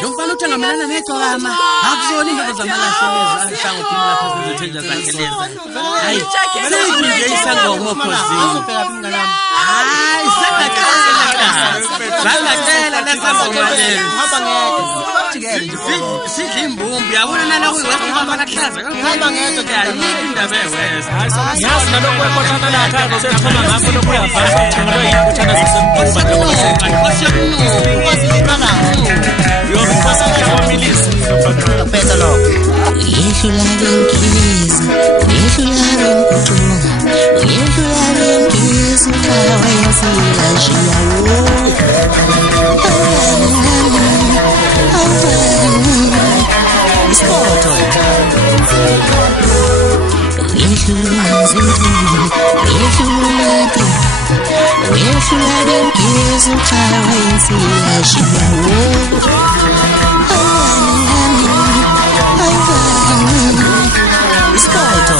Ngifuna uthengamelana necama. Akuzona into zamalahlekeza hlango phimela phezulu zothenja zangeleza. Hayi, seyiphinje isangoma phozini. Uzobheka phi mnganami? Hayi, Sangacela lesangoma leli. Hamba ngedwa. Bajikele. Sidla imbumbi yabona nana kuyiwest hamba kahlaza. Hamba ngedwa Yini indaba eWest. Yazi nalokho ekhothana lapha sethoma ngakho lokho uyabhala uthengelwa yikuthana zasembuba njengoba uyobikhosa kwamilisi Ngaphetha lokho. Ngihlula bengiza, ngihlula bengikhuluma, ngihlula bengiza ukhawa yasiyashiya Ispotho. ngihlula zinzile, ngihlula bengiza ukhawa yasiyashiya Ispotho.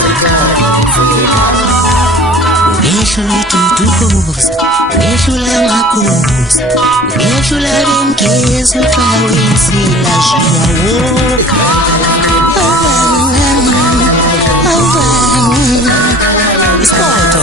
ngihlula itutukoza, ngihlula makhoza, ngihlula bengiza ukhawa yasiyashiya Ispotho.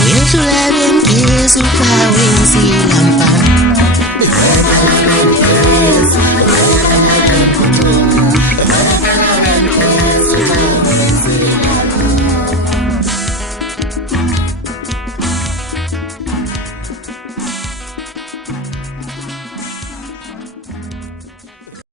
Wehlula bengiza ukhawa